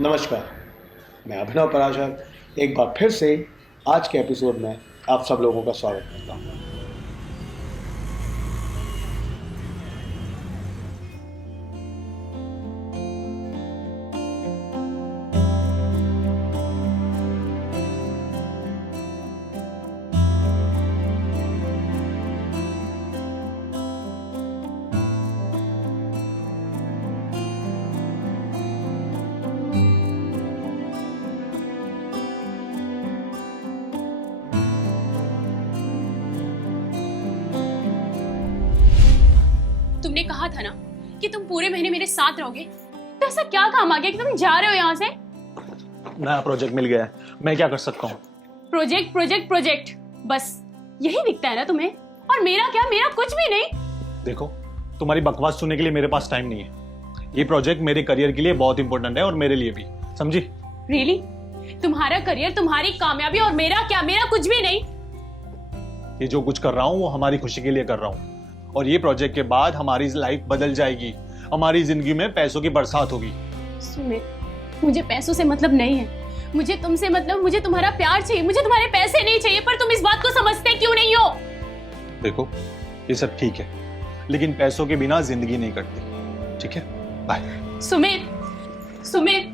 नमस्कार, मैं अभिनव पराशर एक बार फिर से आज के एपिसोड में आप सब लोगों का स्वागत करता हूँ। तुमने कहा था ना कि तुम पूरे महीने मेरे साथ रहोगे, तो ऐसा क्या काम आ गया कि तुम जा रहे हो यहाँ से? नया प्रोजेक्ट मिल गया है, मैं क्या कर सकता हूँ? प्रोजेक्ट प्रोजेक्ट प्रोजेक्ट, बस यही दिखता है ना तुम्हें? और मेरा क्या? मेरा कुछ भी नहीं। देखो, तुम्हारी बकवास सुनने के लिए मेरे पास टाइम नहीं है। ये प्रोजेक्ट मेरे करियर के लिए बहुत इंपॉर्टेंट है और मेरे लिए भी, समझी? रियली? तुम्हारा करियर, तुम्हारी कामयाबी, और मेरा क्या? मेरा कुछ भी नहीं। ये जो कुछ कर रहा हूँ वो हमारी खुशी के लिए कर रहा हूँ, और ये प्रोजेक्ट के बाद हमारी लाइफ बदल जाएगी। हमारी जिंदगी में पैसों की बरसात होगी। सुमित, मुझे पैसों से मतलब नहीं है, मुझे तुमसे मतलब, मुझे तुम्हारा प्यार चाहिए, मुझे तुम्हारे पैसे नहीं चाहिए। पर तुम इस बात को समझते क्यों नहीं हो? देखो, ये सब ठीक है, लेकिन पैसों के बिना जिंदगी नहीं कटती। ठीक है, बाय। सुमित, सुमित,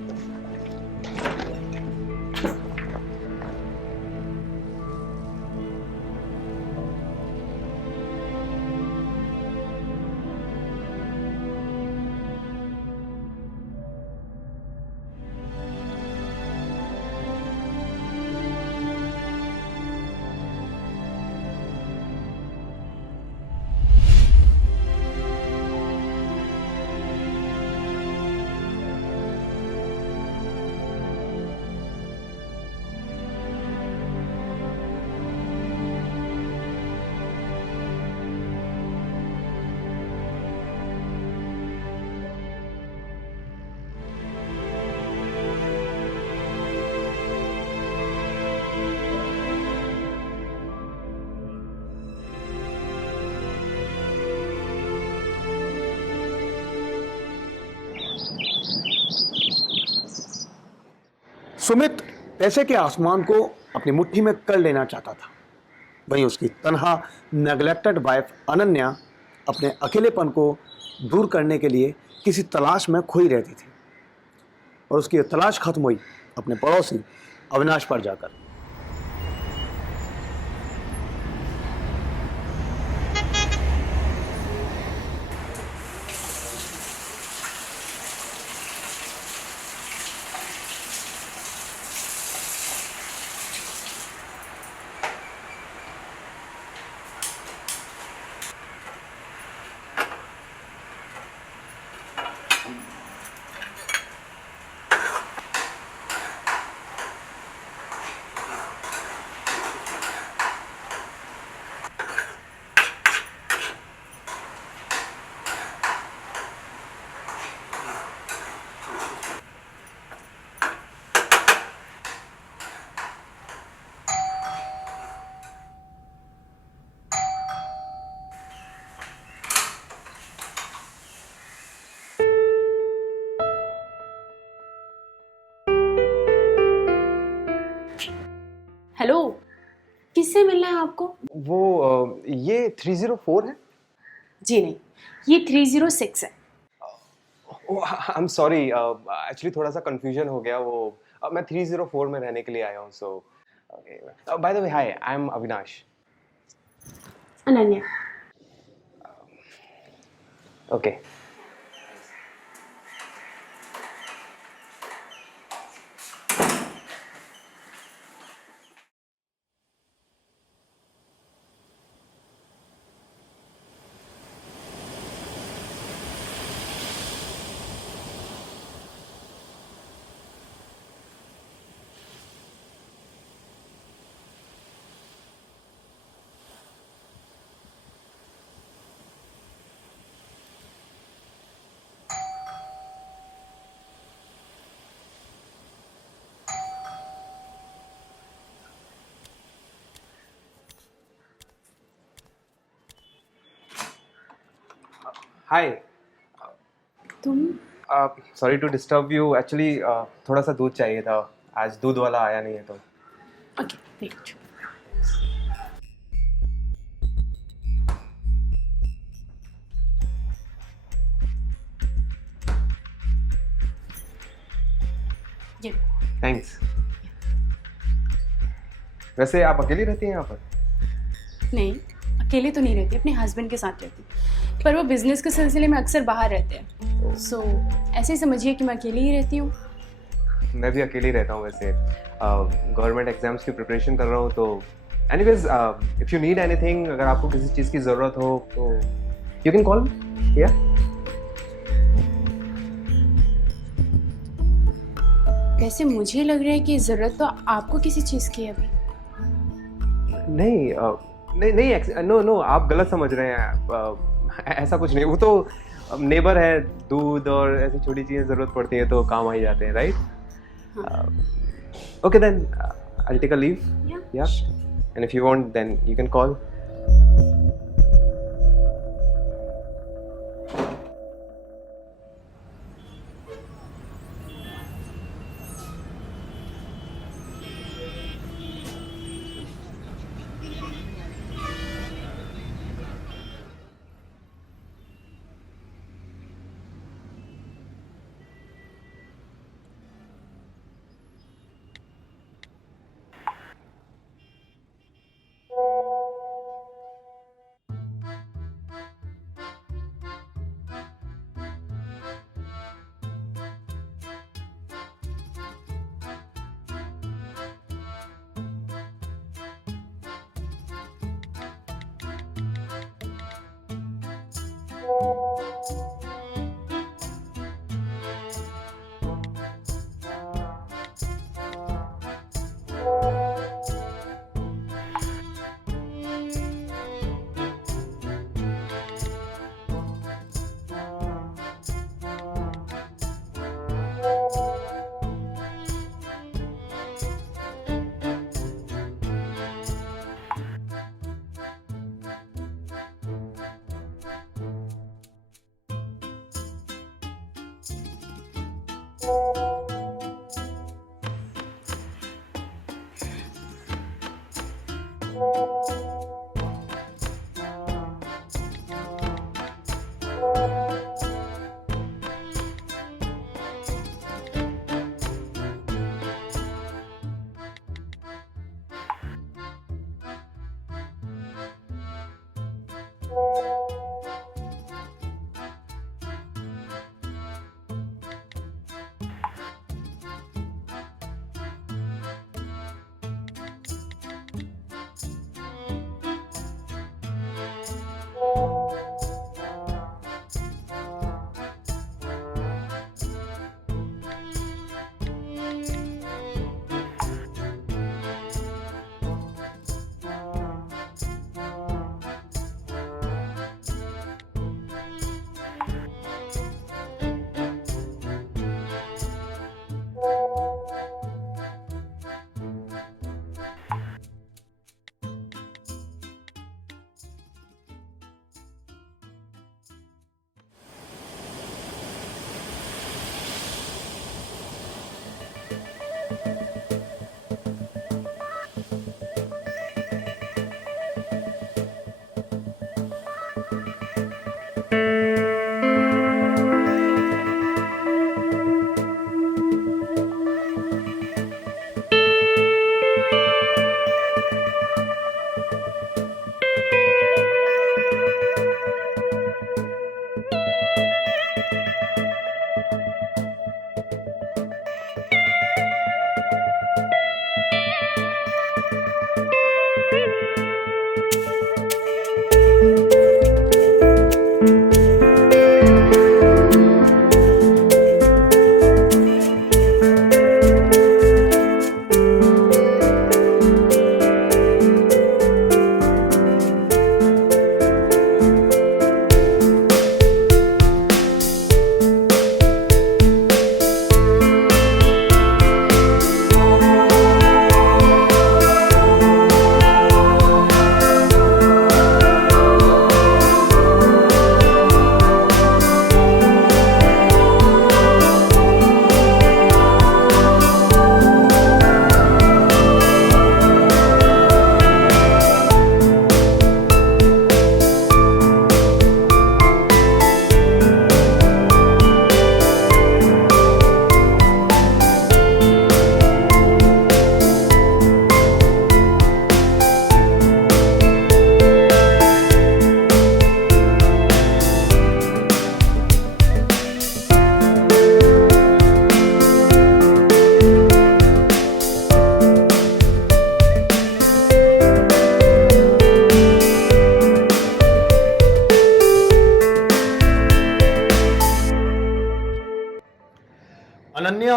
सुमित पैसे के आसमान को अपनी मुट्ठी में कर लेना चाहता था। वहीं उसकी तनहा नेग्लेक्टेड वाइफ अनन्या अपने अकेलेपन को दूर करने के लिए किसी तलाश में खोई रहती थी, और उसकी ये तलाश खत्म हुई अपने पड़ोसी अविनाश पर जाकर। हेलो, किससे मिलना है आपको? ये 304 है। जी नहीं, ये 306 है। आई एम सॉरी, एक्चुअली थोड़ा सा कंफ्यूजन हो गया। मैं 304 में रहने के लिए आया हूँ। So by the way, hi, I am Avinash. Ananya. Okay. Hi. तुम? Sorry to disturb you, actually थोड़ा सा दूध चाहिए था, आज दूध वाला आया नहीं है तो। Okay wait. ये थैंक्स। वैसे आप अकेली रहती हैं यहाँ पर? नहीं, अकेले तो नहीं रहती, अपने हस्बैंड के साथ रहती, पर वो बिजनेस के सिलसिले में अक्सर बाहर रहते हैं। सो ऐसे ही समझिए कि मैं अकेली ही रहती हूँ। मैं भी अकेले ही रहता हूँ वैसे, गवर्नमेंट एग्जाम्स की प्रिपरेशन कर रहा हूँ तो। Anyways, if you need anything, अगर आपको किसी चीज़ की ज़रूरत हो तो यू कैन कॉल या। वैसे मुझे लग रहा है कि ज़रूरत तो आपको किसी चीज़ की है अभी। नहीं नहीं नहीं, नो नो, आप गलत समझ रहे हैं। ऐसा कुछ नहीं, वो तो नेबर है, दूध और ऐसी छोटी चीज़ें ज़रूरत पड़ती है तो काम आ ही जाते हैं, right? Okay then, I take a leave, yeah, and if you want then you can call.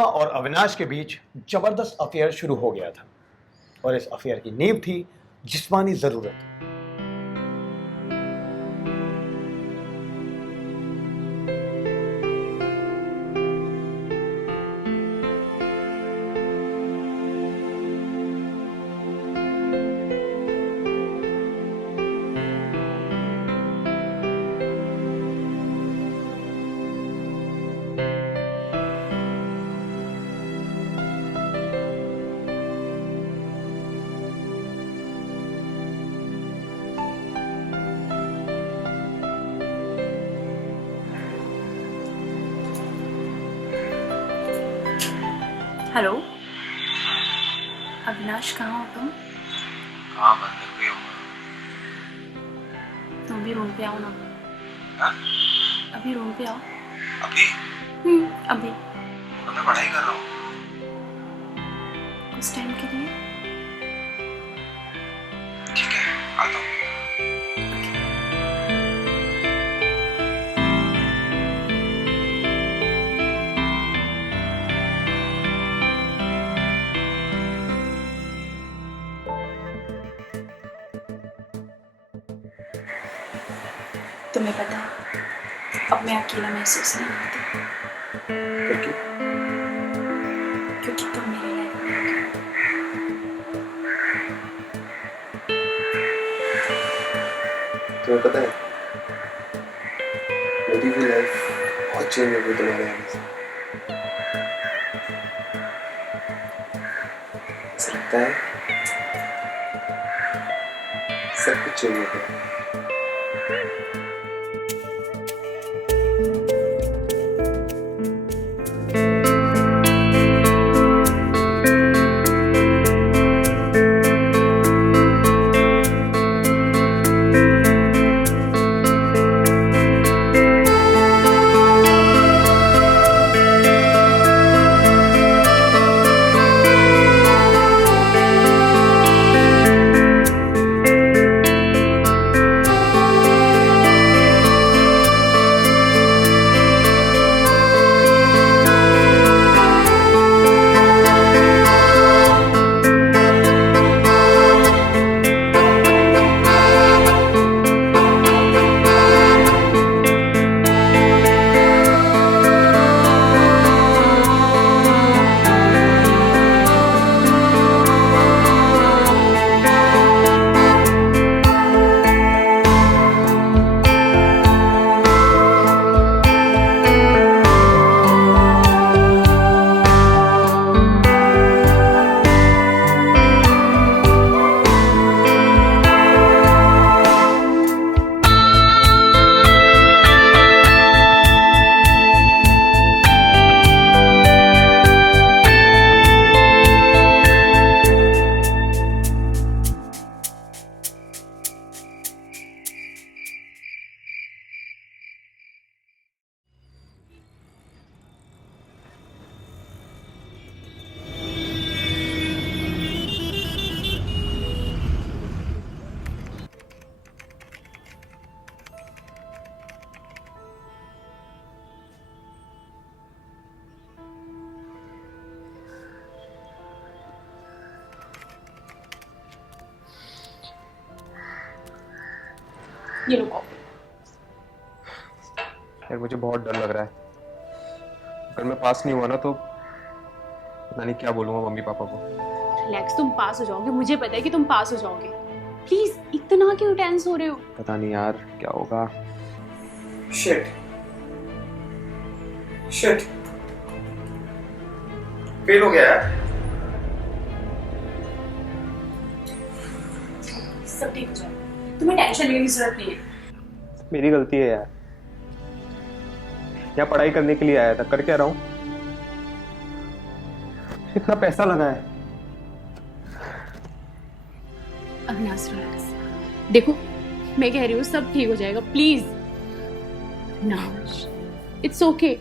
और अविनाश के बीच जबरदस्त अफेयर शुरू हो गया था और इस अफेयर की नींव थी जिस्मानी जरूरत। हेलो अविनाश, कहाँ हो तुम? हाँ मंदिर पे हूँ। तुम भी रूम पे आओ ना। हाँ? अभी रूम पे आओ। अभी अभी तो मैं पढ़ाई कर रहा हूँ। कुछ टाइम के लिए। ठीक है, आता हूँ। तुम्हें पता है, अब मैं अकेला महसूस नहीं करती क्योंकि तुम मेरी लाइफ में हो। तुम्हें पता है मेरी भी लाइफ बहुत चेंज हो गई तुम्हारे आने से। ऐसा लगता है सब कुछ चेंज हो गया। ये लो कॉफी। यार मुझे बहुत डर लग रहा है, अगर मैं पास नहीं हुआ ना तो पता नहीं क्या बोलूँगा मम्मी पापा को। रिलैक्स, तुम पास हो जाओगे, मुझे पता है कि तुम पास हो जाओगे। प्लीज इतना क्यों टेंस हो रहे हो? पता नहीं यार क्या होगा। शिट शिट, फेल हो गया है। सब ठीक हो जाएगा, तुम्हें टेंशन लेने की जरूरत नहीं है। मेरी गलती है यार, यहाँ पढ़ाई करने के लिए आया था, कर क्या रहा हूँ? इतना पैसा लगा है। अविनाश रिलैक्स, देखो मैं कह रही हूँ सब ठीक हो जाएगा, प्लीज। Avinash it's okay.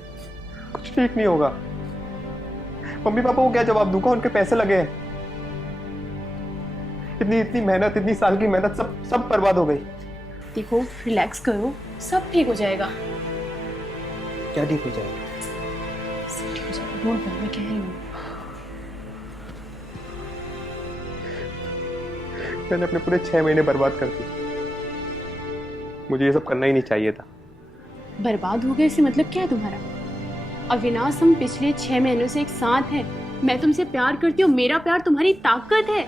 कुछ ठीक नहीं होगा। मम्मी पापा को क्या जवाब दूंगा? उनके पैसे लगे हैं, इतनी मेहनत, इतनी साल की मेहनत सब बर्बाद हो गई। देखो रिलैक्स करो, सब ठीक हो जाएगा। क्या ठीक हो जाएगा? सब ठीक हो जाएगा। इग्नोर कर, मैं कह रही हूँ। मैंने अपने पूरे 6 महीने बर्बाद कर दिए। मुझे ये सब करना ही नहीं चाहिए था। बर्बाद हो गए इससे मतलब क्या है तुम्हारा? अविनाश, हम पिछले 6 महीनों से एक साथ हैं। मैं तुमसे प्यार करती हूँ, मेरा प्यार तुम्हारी ताकत है।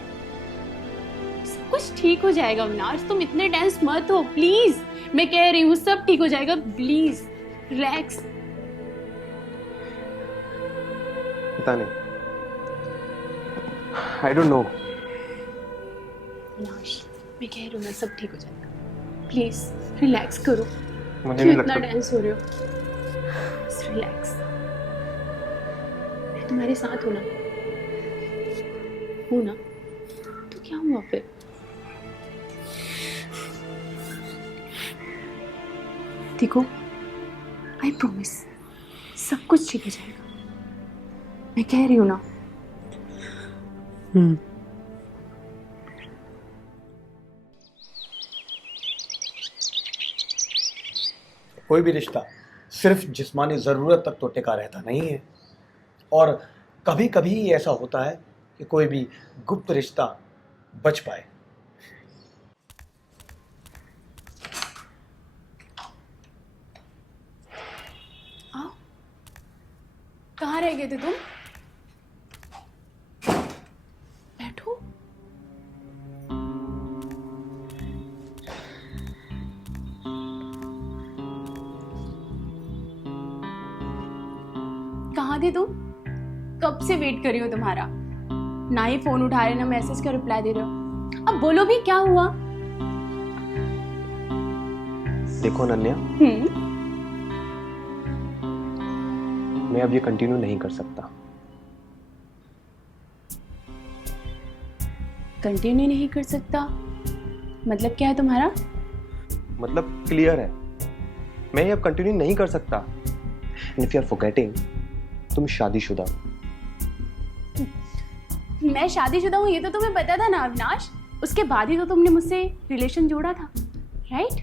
सब कुछ ठीक हो जाएगा अविनाश, तुम इतने टेंस मत हो प्लीज। मैं कह रही हूँ सब ठीक हो जाएगा, प्लीज रिलैक्स। पता नहीं, आई डोंट नो। अविनाश, मैं कह रही हूँ ना सब ठीक हो जाएगा, प्लीज रिलैक्स करो। मुझे क्यों नहीं इतना लगता। टेंस हो रहे हो? बस रिलैक्स, मैं तुम्हारे साथ हूँ ना तो क्या हुआ फिर? देखो, आई प्रॉमिस सब कुछ ठीक हो जाएगा, मैं कह रही हूँ ना। कोई भी रिश्ता सिर्फ जिस्मानी ज़रूरत तक तो टिका रहता नहीं है, और कभी कभी ऐसा होता है कि कोई भी गुप्त रिश्ता बच पाए। आओ, कहाँ रह गए थे तुम? बैठो। कहाँ थे तुम? कब से वेट कर रही हो तुम्हारा, ना ही फोन उठा रहे ना मैसेज का रिप्लाई दे रहे हो। अब बोलो भी क्या हुआ? देखो अनन्या, मैं अब ये कंटिन्यू नहीं कर सकता। कंटिन्यू नहीं कर सकता मतलब क्या है तुम्हारा? मतलब क्लियर है, मैं ये अब कंटिन्यू नहीं कर सकता। And if you are forgetting, तुम शादीशुदा हो। मैं शादीशुदा हूँ ये तो तुम्हें पता था ना अविनाश, उसके बाद ही तो तुमने मुझसे रिलेशन जोड़ा था, राइट?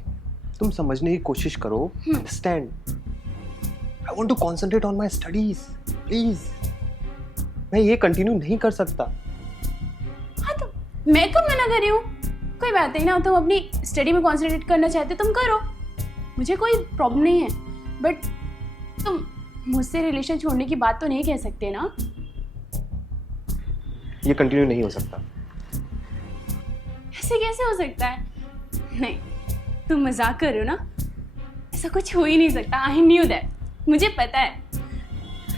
तुम समझने की कोशिश करो। Understand, I want to concentrate on my studies please. मैं ये कंटिन्यू नहीं कर सकता। हाँ तो मैं कब मना कर रही हूँ? कोई बात नहीं ना, तुम अपनी स्टडी में कंसंट्रेट करना चाहते हो तुम करो, मुझे कोई प्रॉब्लम नहीं है। बट तुम मुझसे रिलेशन छोड़ने की बात तो नहीं कह सकते ना। ये कंटिन्यू नहीं हो सकता। ऐसे कैसे हो सकता है? नहीं, तुम मजाक कर रहे हो ना, ऐसा कुछ हो ही नहीं सकता। आई न्यू दैट, मुझे पता है।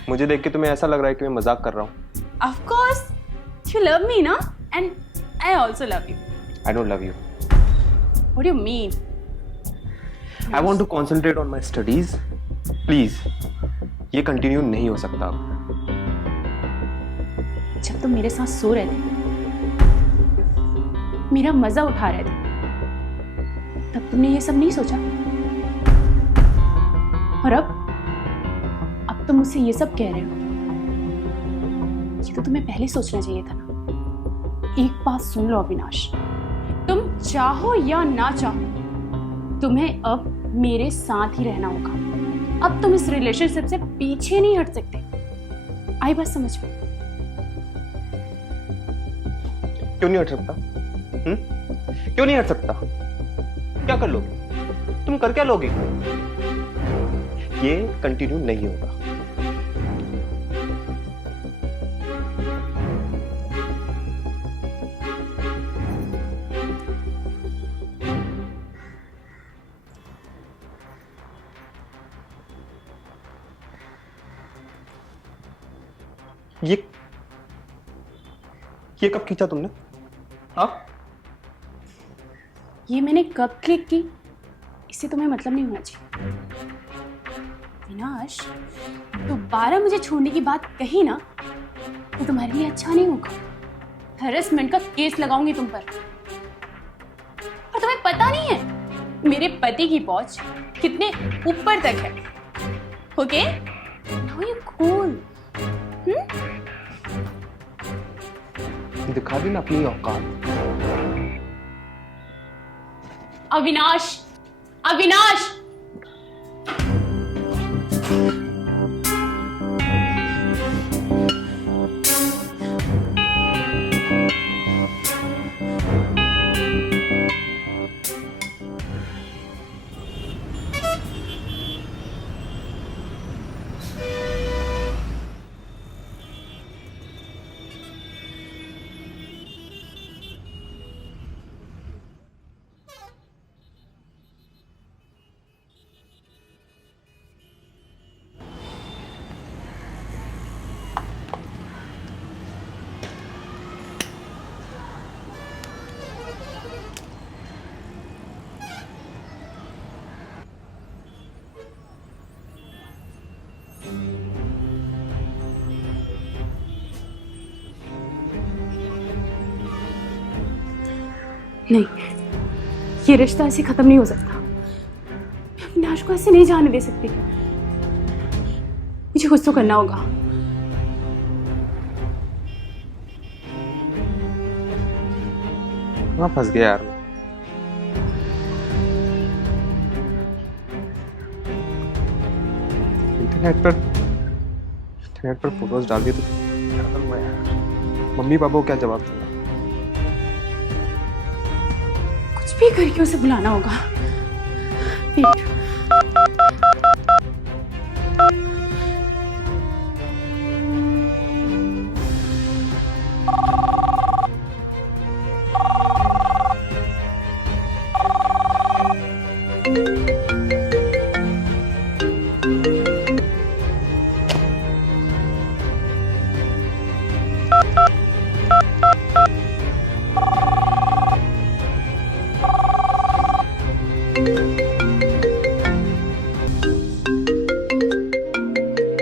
मुझे देख के तुम्हें ऐसा लग रहा है कि मैं मजाक कर रहा हूँ। Of course you love me ना, and I also love you. I don't love you. What do you mean? I want to concentrate on my studies please. ये कंटिन्यू नहीं हो सकता। जब तुम मेरे साथ सो रहे थे, मेरा मजा उठा रहे थे, तब तुमने ये सब नहीं सोचा? और अब तुम मुझसे ये सब कह रहे हो? ये तो तुम्हें पहले सोचना चाहिए था ना। एक बात सुन लो अविनाश, तुम चाहो या ना चाहो, तुम्हें अब मेरे साथ ही रहना होगा। अब तुम इस रिलेशनशिप से पीछे नहीं हट सकते। आई बात समझ में? क्यों नहीं हट सकता? क्यों नहीं हट सकता? क्या कर लोगे? तुम कर क्या लोगे? ये कंटिन्यू नहीं होगा। ये कब खींचा तुमने? हाँ? ये मैंने कब क्लिक की, इससे तुम्हें मतलब नहीं होना चाहिए। विनाश, दोबारा मुझे छोड़ने की बात कही ना तो तुम्हारे लिए अच्छा नहीं होगा। हैरेसमेंट का केस लगाऊंगी तुम पर। और तुम्हें पता नहीं है मेरे पति की पहुंच कितने ऊपर तक है। Okay, now you cool. दिखा दी ना अपनी औकात। अविनाश, अविनाश, नहीं, ये रिश्ता ऐसे खत्म नहीं हो सकता। मैं अविनाश को ऐसे नहीं जाने दे सकती। मुझे कुछ तो करना होगा। मैं फंस गया यार। इंटरनेट पर फोटोज डाल दिए तो क्या करूंगा यार? मम्मी पापा को क्या जवाब दूंगा? कुछ भी करके उसे बुलाना होगा। वेट।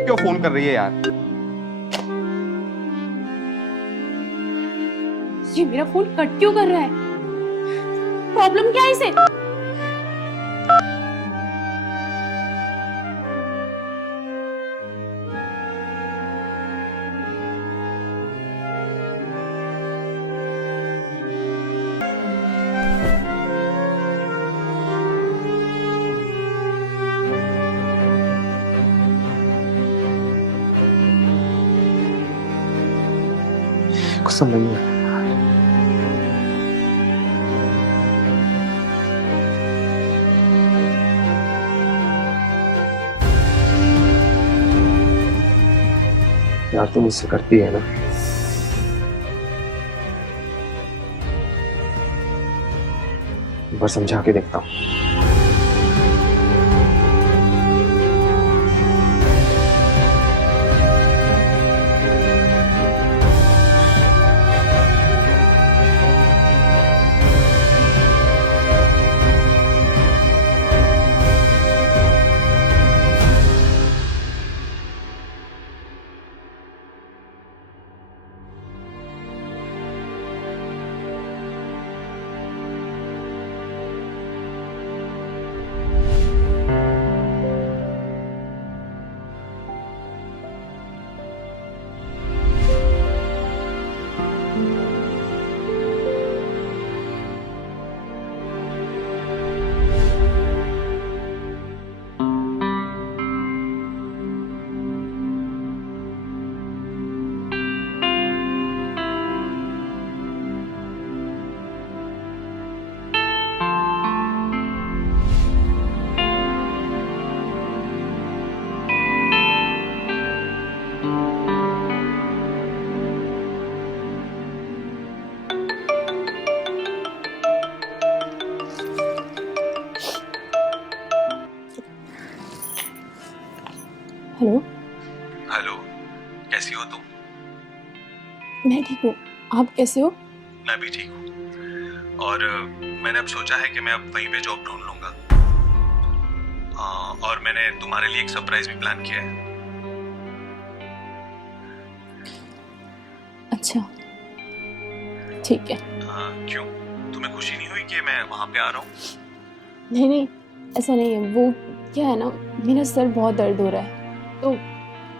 क्यों फोन कर रही है यार? ये मेरा फोन कट क्यों कर रहा है? प्रॉब्लम क्या है इसे? कुछ समझ नहीं आ रहा। यार तुम मुझसे करती है ना? एक बार समझा के देखता हूँ। हेलो, हेलो, कैसी हो तुम? मैं ठीक हूँ। आप कैसे हो? मैं भी ठीक हूँ। और मैंने अब सोचा है कि मैं अब वहीं पे जॉब ढूंढ लूंगा। और मैंने तुम्हारे लिए एक सरप्राइज भी प्लान किया है। अच्छा, ठीक है। क्यों, तुम्हें खुशी नहीं हुई कि मैं वहां पे आ रहा हूँ? नहीं नहीं, ऐसा नहीं है। वो क्या है ना, मेरा सर बहुत दर्द हो रहा है तो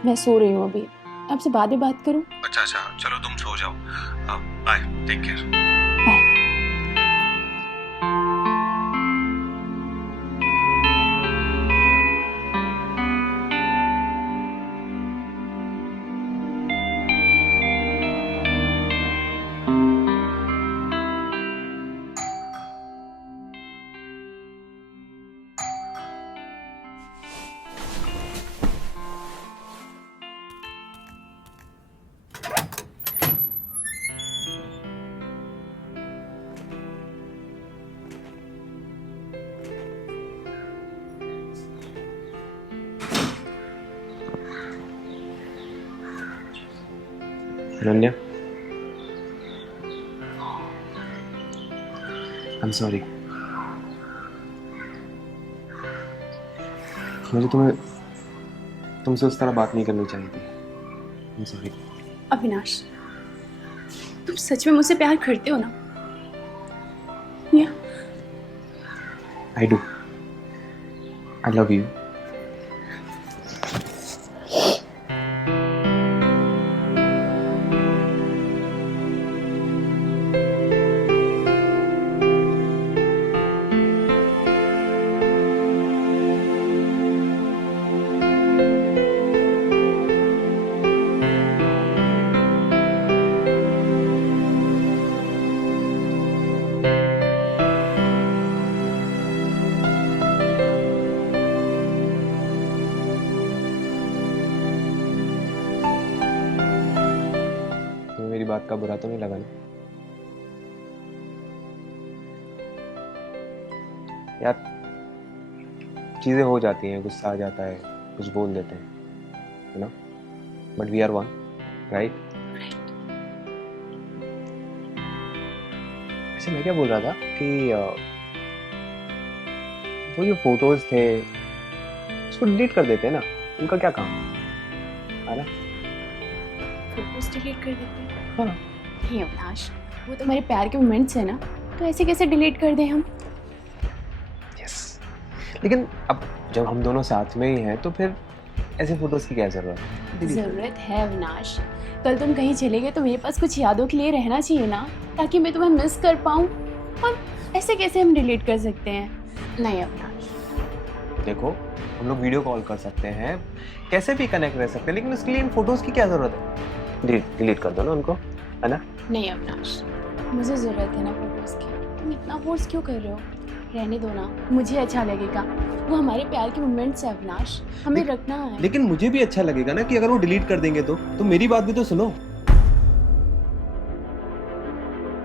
मैं सो रही हूँ अभी। आपसे बाद में बात करूँ? अच्छा, चलो तुम सो जाओ। Bye, take care. Bye. Ananya, I'm sorry. मुझे तुमसे उस तरह बात नहीं करनी चाहिए थी। I'm sorry. अविनाश, तुम सच में मुझसे प्यार करते हो ना? I do. I love you. तुम्हें मेरी बात का बुरा तो नहीं लगा ना? यार चीजें हो जाती हैं, गुस्सा आ जाता है, कुछ बोल देते हैं, you know? But we are one, right? अच्छा मैं क्या बोल रहा था कि वो जो फोटोज थे उसको डिलीट कर देते हैं ना, उनका क्या काम है ना? फोटोज डिलीट कर देते हैं? हाँ। नहीं अविनाश, वो तो हमारे प्यार के मोमेंट्स है ना, तो ऐसे कैसे डिलीट कर दें हम? यस, लेकिन अब जब हम दोनों साथ में ही हैं तो फिर ऐसे फोटोज की क्या जरूरत है? जरूरत है अविनाश। कल तुम कहीं चले गए तो मेरे पास कुछ यादों के लिए रहना चाहिए ना, ताकि मैं तुम्हें मिस कर पाऊँ। और ऐसे कैसे हम डिलीट कर सकते हैं? नहीं अविनाश। देखो हम लोग वीडियो कॉल कर सकते हैं, कैसे भी कनेक्ट रह सकते हैं, लेकिन उसके लिए इन फोटोज की क्या जरूरत है? डिलीट कर दो ना उनको, है ना? नहीं अविनाश, मुझे ज़रूरत है ना फोटोज़ की। तुम इतना फोर्स क्यों कर रहे हो? रहने दो ना, मुझे अच्छा लगेगा। वो हमारे प्यार के मोमेंट्स है अविनाश, हमें रखना है। लेकिन मुझे भी अच्छा लगेगा ना कि अगर वो डिलीट कर देंगे तो मेरी बात भी तो सुनो।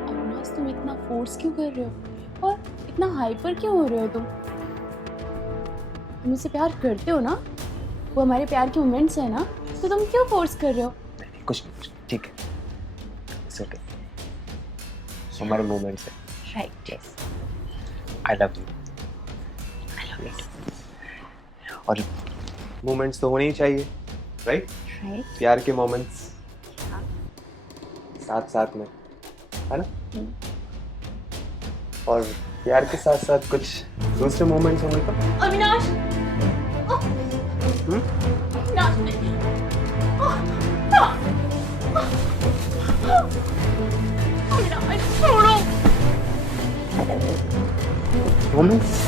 अविनाश तुम इतना फोर्स क्यों कर रहे हो और इतना हाइपर क्यों हो रहे हो तुम मुझसे प्यार करते हो ना? वो हमारे प्यार के मोमेंट्स है ना, तो तुम क्यों फोर्स कर रहे हो? नहीं, कुछ ठीक है, इट्स ओके, हमारे मोमेंट्स है। Right. Yes, I love you. I love it. और मोमेंट्स तो होने ही चाहिए, राइट? राइट। प्यार के मोमेंट्स साथ साथ में, है ना? और प्यार के साथ साथ कुछ दूसरे मोमेंट्स होंगे तो? अविनाश! अविनाश नहीं। अविनाश छोड़ो। मोमेंट्स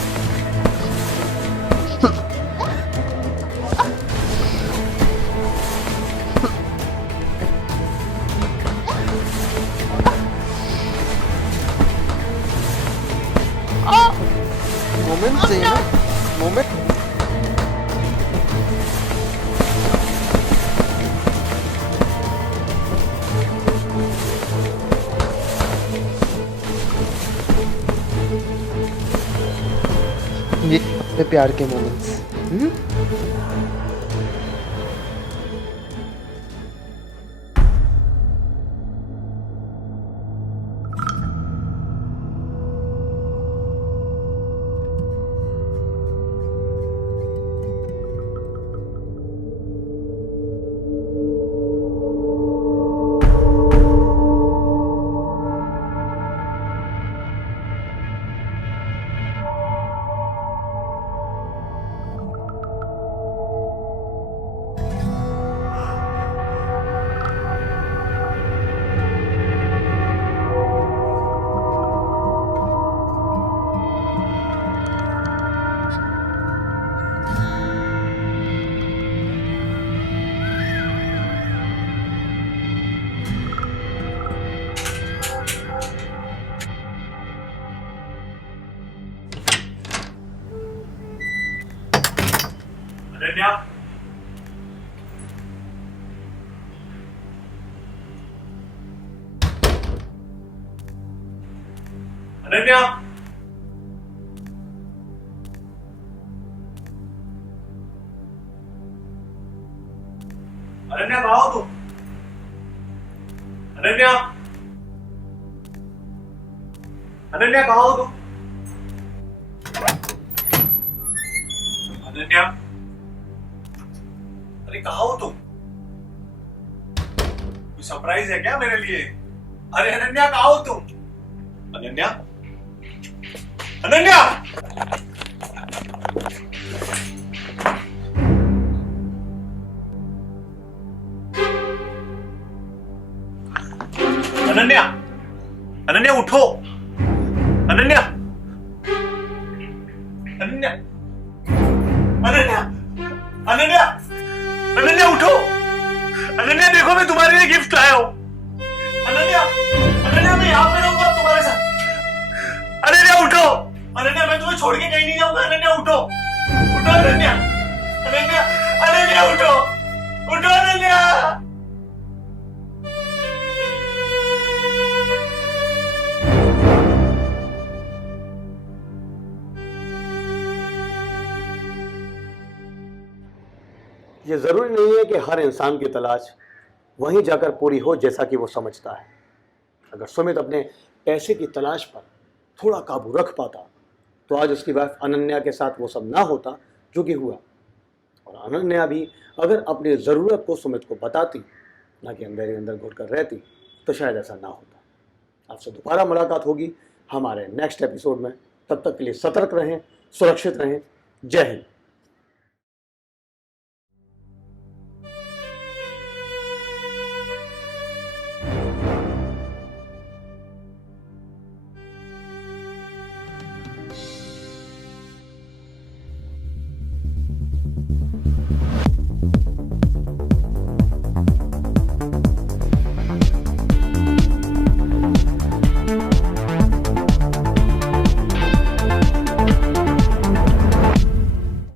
मोमेंट्स चाहिए ना, मोमेंट। ये अपने प्यार के मोमेंट्स। अनन्या, अनन्या, अनन्या कहाँ हो तुम? अनन्या, अनन्या कहाँ हो तुम? अनन्या, अरे कहाँ हो तुम? कोई सरप्राइज है क्या मेरे लिए? अरे अनन्या कहाँ हो तुम? अनन्या, अनन्या! अनन्या, अनन्या उठो, अनन्या, अनन्या, अनन्या, अनन्या, अनन्या उठो, अनन्या देखो मैं तुम्हारे लिए गिफ्ट लाया हूं। अनन्या, अनन्या मैं यहाँ पे रहूंगा तुम्हारे साथ। अनन्या उठो, अनन्या मैं तुम्हें छोड़ के कहीं नहीं जाऊंगा। अनन्या उठो, उठो अनन्या, अनन्या, अनन्या उठो, उठो अनन्या। ये ज़रूरी नहीं है कि हर इंसान की तलाश वहीं जाकर पूरी हो जैसा कि वो समझता है। अगर सुमित अपने पैसे की तलाश पर थोड़ा काबू रख पाता तो आज उसकी वाइफ अनन्या के साथ वो सब ना होता जो कि हुआ, और अनन्या भी अगर अपनी ज़रूरत को सुमित को बताती, ना कि अंदर ही अंदर घुट कर रहती, तो शायद ऐसा ना होता। आपसे दोबारा मुलाकात होगी हमारे नेक्स्ट एपिसोड में। तब तक के लिए सतर्क रहें, सुरक्षित रहें। जय हिंद।